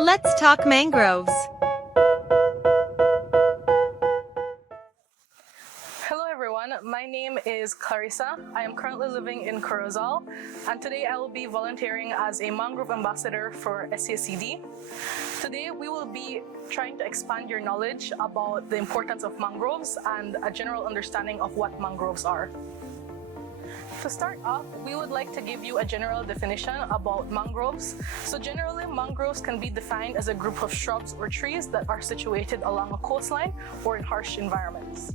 Let's talk mangroves. Hello everyone, my name is Clarissa. I am currently living in Corozal, and today I will be volunteering as a mangrove ambassador for SCACD. Today we will be trying to expand your knowledge about the importance of mangroves and a general understanding of what mangroves are. To start off, we would like to give you a general definition about mangroves. So generally, mangroves can be defined as a group of shrubs or trees that are situated along a coastline or in harsh environments.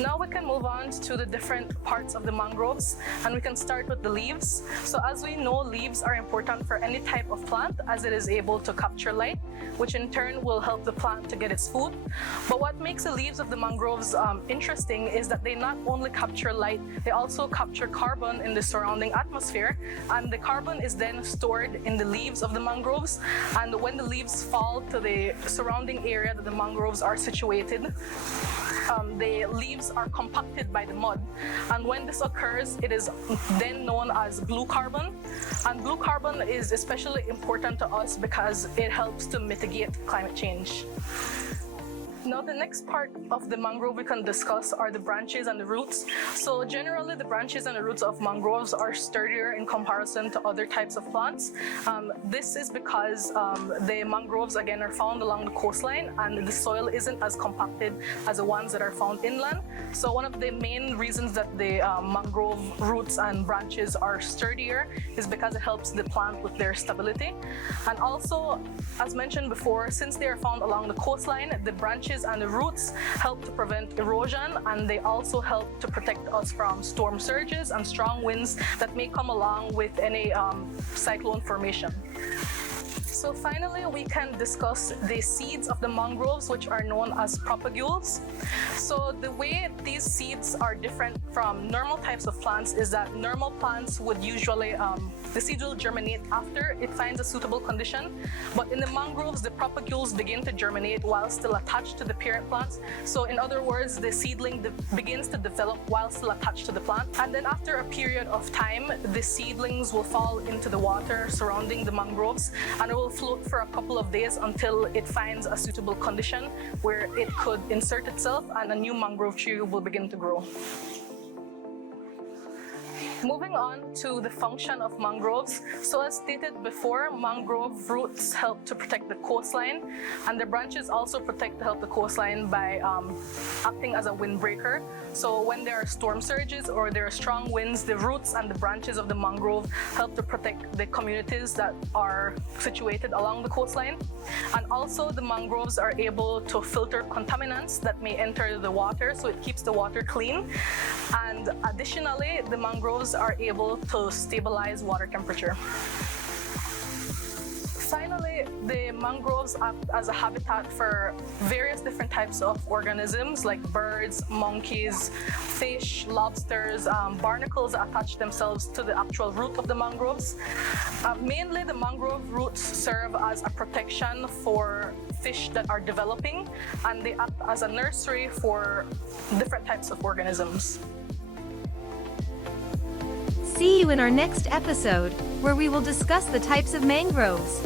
Now we can move on to the different parts of the mangroves, and we can start with the leaves. So as we know, leaves are important for any type of plant as it is able to capture light, which in turn will help the plant to get its food. But what makes the leaves of the mangroves interesting is that they not only capture light, they also capture carbon in the surrounding atmosphere, and the carbon is then stored in the leaves of the mangroves. And when the leaves fall to the surrounding area that the mangroves are situated, the leaves are compacted by the mud, and when this occurs, it is then known as blue carbon. And blue carbon is especially important to us because it helps to mitigate climate change. Now the next part of the mangrove we can discuss are the branches and the roots. So generally the branches and the roots of mangroves are sturdier in comparison to other types of plants. This is because the mangroves again are found along the coastline and the soil isn't as compacted as the ones that are found inland. So one of the main reasons that the mangrove roots and branches are sturdier is because it helps the plant with their stability. And also, as mentioned before, since they are found along the coastline, the branches and the roots help to prevent erosion, and they also help to protect us from storm surges and strong winds that may come along with any cyclone formation. So finally, we can discuss the seeds of the mangroves, which are known as propagules. So the way these seeds are different from normal types of plants is that normal plants would usually, the seeds will germinate after it finds a suitable condition. But in the mangroves, the propagules begin to germinate while still attached to the parent plants. So in other words, the seedling begins to develop while still attached to the plant. And then after a period of time, the seedlings will fall into the water surrounding the mangroves, and it will float for a couple of days until it finds a suitable condition where it could insert itself and a new mangrove tree will begin to grow. Moving on to the function of mangroves. So as stated before, mangrove roots help to protect the coastline, and the branches also help the coastline by acting as a windbreaker. So when there are storm surges or there are strong winds, the roots and the branches of the mangrove help to protect the communities that are situated along the coastline. And also the mangroves are able to filter contaminants that may enter the water, so it keeps the water clean. And additionally, the mangroves are able to stabilize water temperature. Finally, the mangroves act as a habitat for various different types of organisms like birds, monkeys, fish, lobsters, barnacles that attach themselves to the actual root of the mangroves. Mainly, the mangrove roots serve as a protection for fish that are developing, and they act as a nursery for different types of organisms. See you in our next episode, where we will discuss the types of mangroves.